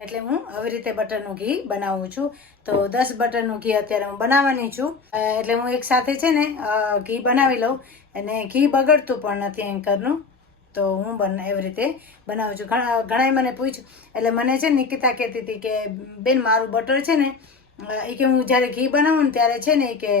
એટલે હું આવી રીતે બટરનું ઘી બનાવું છું. તો 10 બટરનું ઘી અત્યારે હું બનાવવાની છું. એટલે હું એક સાથે છે ને ઘી બનાવી લઉં, અને ઘી બગડતું પણ નથી એન્કરનું. તો હું એવી રીતે બનાવું છું. ઘણાએ મને પૂછ્યું, એટલે મને છે નિકિતા કહેતી હતી કે બેન મારું બટર છે ને એ કે હું જ્યારે ઘી બનાવું ને ત્યારે છે ને કે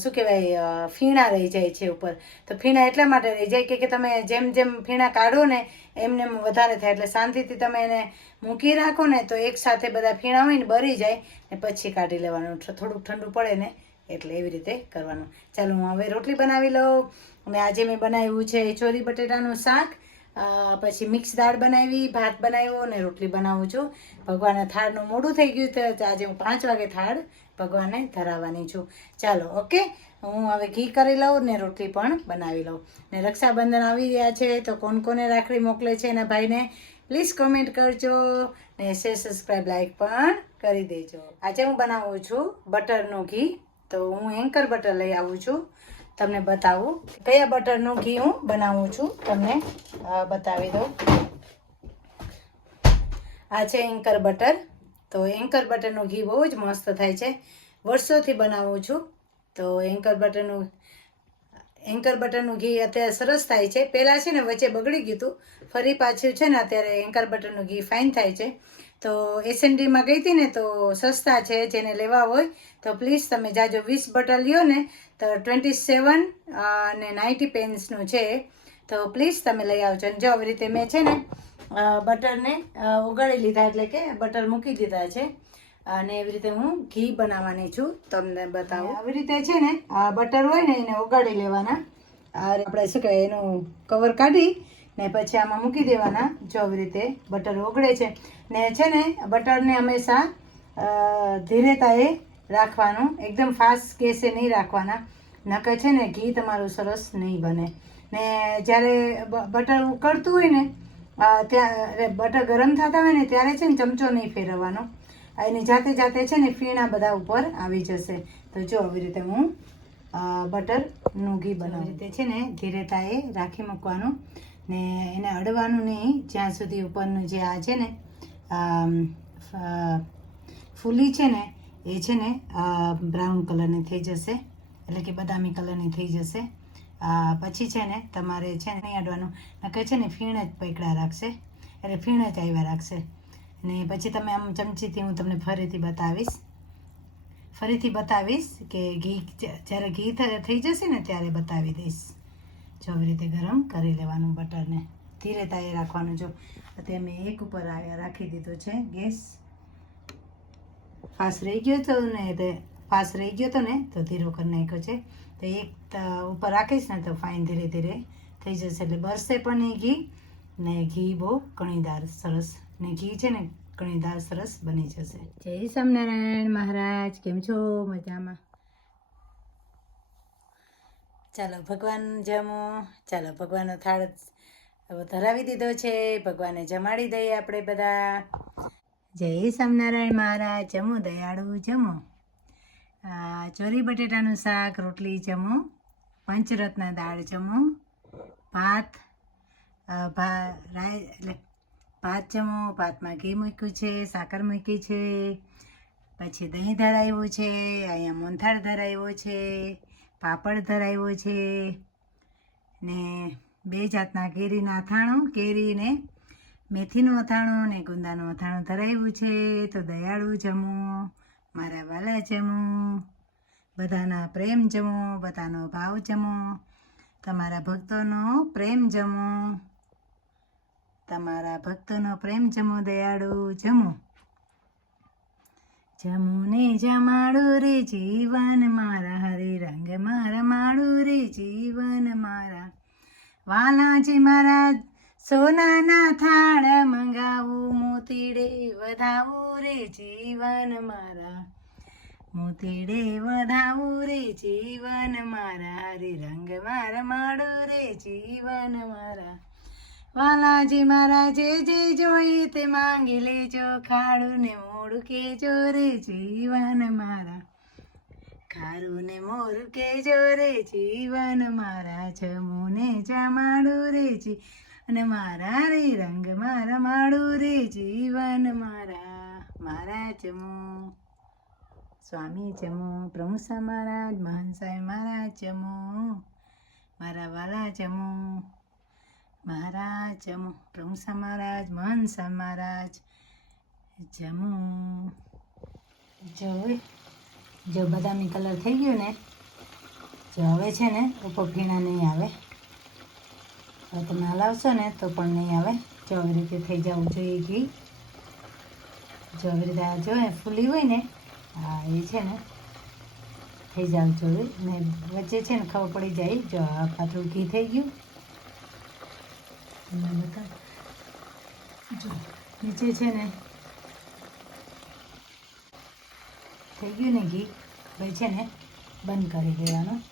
શું કહેવાય ફીણા રહી જાય છે ઉપર. તો ફીણા એટલા માટે રહી જાય કે તમે જેમ જેમ ફીણા કાઢો ને એમને એમ વધારે થાય. એટલે શાંતિથી તમે એને મૂકી રાખો ને તો એકસાથે બધા ફીણા હોય ને બળી જાય ને પછી કાઢી લેવાનું. થોડુંક ઠંડુ પડે ને એટલે એવી રીતે કરવાનું. ચાલો હું હવે રોટલી બનાવી લઉં. અને આજે મેં બનાવ્યું છે ચોરી બટેટાનું શાક, પછી મિક્સ દાળ બનાવી, ભાત બનાવ્યો અને રોટલી બનાવું છું. ભગવાનના થાળનું મોડું થઈ ગયું તો આજે હું 5 વાગે થાળ ભગવાનને ધરાવવાની છું. ચાલો ઓકે, હું હવે ઘી કરી લઉં ને રોટલી પણ બનાવી લઉં. ને રક્ષાબંધન આવી રહ્યા છે તો કોણ કોને રાખડી મોકલે છે એના ભાઈને પ્લીઝ કોમેન્ટ કરજો ને શેર સબસ્ક્રાઈબ લાઈક પણ કરી દેજો. આજે હું બનાવું છું બટરનું ઘી. તો હું એન્કર બટર લઈ આવું છું. તમને બતાવું કયા બટરનું ઘી હું બનાવું છું, તમને બતાવી દઉં. આ છે એન્કર બટર. તો એન્કર બટરનું ઘી બહુ જ મસ્ત થાય છે, વર્ષોથી બનાવું છું. તો એન્કર બટરનું ઘી અત્યારે સરસ થાય છે. પહેલાં છે ને વચ્ચે બગડી ગયું હતું, ફરી પાછું છે ને અત્યારે એન્કર બટરનું ઘી ફાઇન થાય છે. તો એસએનડીમાં ગઈ હતી ને તો સસ્તા છે, જેને લેવા હોય તો પ્લીઝ તમે જાજો. 20 બટર લ્યો ને તો 27 અને 90 પેન્સનું છે. તો પ્લીઝ તમે લઈ આવજો. અને જો આવી રીતે મેં છે ને બટરને ઓગાળી લીધા, એટલે કે બટર મૂકી દીધા છે. અને એવી રીતે હું ઘી બનાવવાની છું, તમને બતાવું. આવી રીતે છે ને બટર હોય ને એને ઓગાળી લેવાના. આપણે શું કહેવાય એનું કવર કાઢી ને પછી આમાં મૂકી દેવાના. જો આવી રીતે બટર ઓગળે છે ને છે ને બટરને હંમેશા ધીરે તાએ રાખવાનું, એકદમ ફાસ્ટ ગેસે નહીં રાખવાના, નકર છે ને ઘી તમારું સરસ નહીં બને. ને જ્યારે બટર ઉકળતું હોય ને ત્યાં બટર ગરમ થતા હોય ને ત્યારે છે ને ચમચો નહીં ફેરવવાનો. એની જાતે જાતે છે ને ફીણા બધા ઉપર આવી જશે. તો જો આવી રીતે હું બટરનું ઘી બનાવી રીતે છે ને ધીરે તાએ રાખી મૂકવાનું ને એને અડવાનું નહીં જ્યાં સુધી ઉપરનું જે આ છે ને ફૂલી છે ને એ છે ને બ્રાઉન કલરની થઈ જશે, એટલે કે બદામી કલરની થઈ જશે. પછી છે ને તમારે છે ને નહીં અડવાનું, નકર છે ને ફીણ જ પકડા રાખશે, એટલે ફીણ જ આવ્યા રાખશે. ને પછી તમે આમ ચમચીથી હું તમને ફરીથી બતાવીશ કે ઘી જ્યારે ઘી થઈ જશે ને ત્યારે બતાવી દઈશ. જો આવી રીતે ગરમ કરી લેવાનું બટરને, ધીરે તાએ રાખવાનું. જો અત્યારે મેં એક ઉપર રાખી દીધો છે ગેસ. ફાસ્ટ રહી ગયો તો ને તો ધીરો કરી નાખ્યો છે. તો એક ઉપર રાખીશ ને તો ફાઇન ધીરે ધીરે થઈ જશે, એટલે બરસે પણ નહીં ઘી. ને ઘી બહુ કણીદાર સરસ, ને ઘી છે ને કણીદાર સરસ બની જશે. જય સ્વામિનારાયણ મહારાજ, કેમ છો? મજામાં? ચાલો ભગવાન જમો. ચાલો ભગવાનનો થાળ ધરાવી દીધો છે, ભગવાનને જમાડી દઈએ આપણે બધા. જય સ્વામિનારાયણ મહારાજ, જમો દયાળુ જમો. ચોરી બટેટાનું શાક, રોટલી જમો, પંચરત્ન દાળ જમો, ભાત જમો. ભાતમાં ઘી મૂક્યું છે, સાકર મૂકી છે, પછી દહીં ધરાવ્યું છે, અહીંયા મોહનથાળ ધરાવ્યો છે, પાપડ ધરાવ્યો છે, ને 2 જાતના કેરીના અથાણું, કેરીને મેથીનું અથાણું ને ગુંદાનું અથાણું ધરાવ્યું છે. તો દયાળુ જમો, મારા વાલા જમો, બધાના પ્રેમ જમો, બધાનો ભાવ જમો, તમારા ભક્તોનો પ્રેમ જમો, તમારા ભક્તોનો પ્રેમ જમો, દયાળુ જમો. જમુને જમાડું રે જીવન મારા, હરે રંગ મારા માડું રે જીવન મારા. વાલાજી મારા સોનાના થાળ મંગાવું, મોતીડે વધાવું રે જીવન મારા, મોતીડે વધાવું રે જીવન મારા, હરે રંગ મારા માડું રે જીવન મારા. વાલાજી મારા જે જે જોઈએ તે માંગી લેજો, ખાડું ને મોડું કેજો રે જીવન મારા, ખારું ને મોરું કેજો રે જીવન મારા. જમું ને જમાડું રે અને મારા રે રંગ મારા માળું રે જીવન મારા ચમો સ્વામી ચમો પ્રભુ મહારાજ મહંસાય મહારાજ ચમો મારા વાલા ચમો મહારાજ ચમો પ્રભુ મહારાજ મહંસા મહારાજ જમો. જો બદામી કલર થઈ ગયો ને, જો હવે છે ને ઉપર ફીણા નહીં આવે. હવે તમે હલાવશો ને તો પણ નહીં આવે. જો આવી રીતે થઈ જવું જોઈએ ઘી. જો આવી રીતે આ જો ફૂલી હોય ને, હા એ છે ને થઈ જવું જોઈએ. ને વચ્ચે છે ને ખબર પડી જાય. જો આ પાતળું ઘી થઈ ગયું. જો નીચે છે ને થઈ ગયું ને ઘી. હવે છે ને બંધ કરી દેવાનું.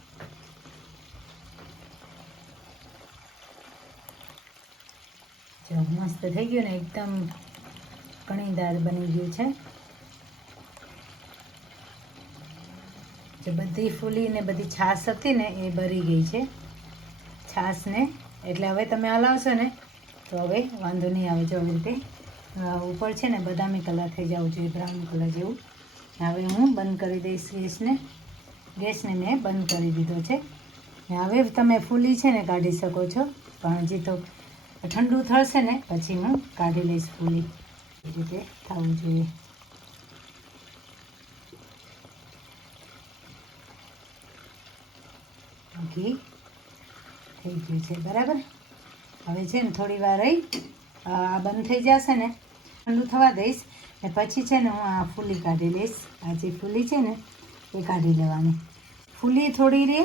જો મસ્ત થઈ ગયું ને, એકદમ કણીદાર બની ગયું છે. જે બધી ફૂલીને બધી છાશ હતી ને એ ભરી ગઈ છે છાશને. એટલે હવે તમે હલાવશો ને તો હવે વાંધો નહીં આવે. જો આવી રીતે ઉપર છે ને બદામી કલર થઈ જવું જોઈએ, બ્રાઉન કલર જેવું. હવે હું બંધ કરી દઈશ ગેસને મેં બંધ કરી દીધો છે. હવે તમે ફૂલી છે ને કાઢી શકો છો, પણ હજી તો ઠંડુ થશે ને પછી હું કાઢી લઈશ ફૂલી. એ રીતે થવું જોઈએ. ઘી થઈ ગયું છે બરાબર. હવે છે ને થોડી વાર રહી આ બંધ થઈ જશે ને, ઠંડુ થવા દઈશ ને પછી છે ને હું આ ફૂલી કાઢી લઈશ. આ જે ફૂલી છે ને એ કાઢી લેવાની. ફૂલી થોડી રહે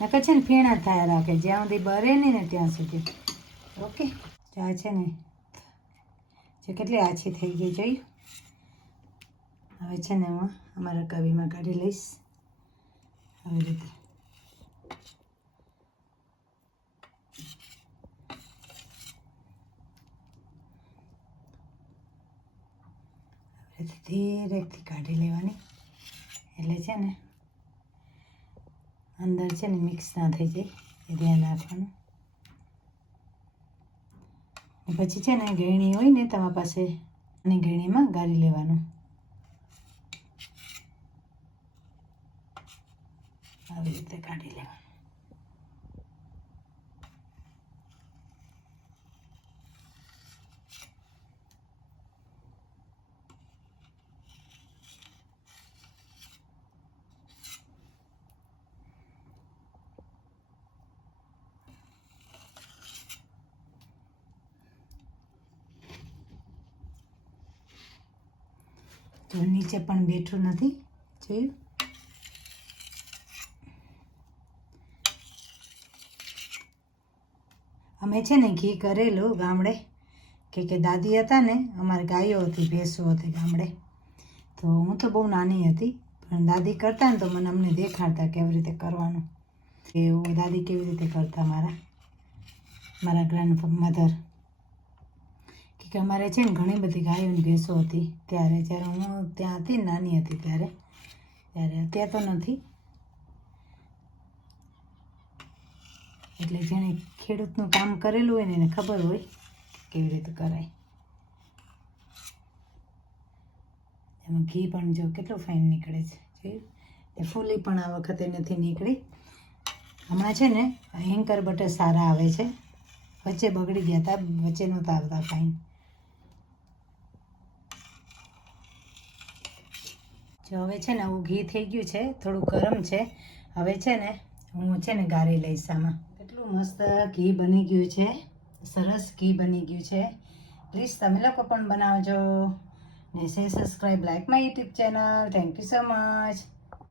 નકર છે ને ફીણા થયા રાખે, જ્યાં સુધી બરે નહીં ને ત્યાં સુધી. ઓકે, આ છે ને જે કેટલી આછી થઈ ગઈ જોયું. હવે છે ને હું અમારા કવીમાં કાઢી લઈશ આવી રીતે. ધીરેથી કાઢી લેવાની, એટલે છે ને અંદર છે ને મિક્સ ના થઈ જાય એ ધ્યાન રાખવાનું. પછી છે ને ગળણી હોય ને તમારી પાસે, અને ગળણીમાં ગાળી લેવાનું. આવી રીતે કાઢી લેવાનું. તો નીચે પણ બેઠું નથી જોયું. અમે છે ને ઘી કરેલું ગામડે, કે દાદી હતા ને, અમારે ગાયો હતી, ભેંસો હતી ગામડે. તો હું તો બહુ નાની હતી, પણ દાદી કરતા ને તો મને અમને દેખાડતા કેવી રીતે કરવાનું. એવું દાદી કેવી રીતે કરતા મારા ગ્રાન્ડ મધર. કે અમારે છે ને ઘણી બધી ગાયો ને ભેંસો હતી ત્યારે, જ્યારે હું ત્યાં હતી નાની હતી ત્યારે. અત્યારે તો નથી. એટલે જેણે ખેડૂતનું કામ કરેલું હોય ને એને ખબર હોય કેવી રીતે કરાય. એમાં ઘી પણ જો કેટલું ફાઇન નીકળે છે જોયું. એ ફૂલી પણ આ વખતે નથી નીકળી. હમણાં છે ને એન્કર બટર સારા આવે છે. વચ્ચે બગડી ગયા હતા, વચ્ચે નહોતા આવતા ફાઇન. જો હવે છે ને આવું ઘી થઈ ગયું છે, થોડું ગરમ છે. હવે છે ને હું છે ને ગાળી લઈશ આમાં. કેટલું મસ્ત ઘી બની ગયું છે, સરસ ઘી બની ગયું છે. પ્લીઝ તમે લોકો પણ બનાવજો ને. Subscribe, like my YouTube channel. Thank you so much.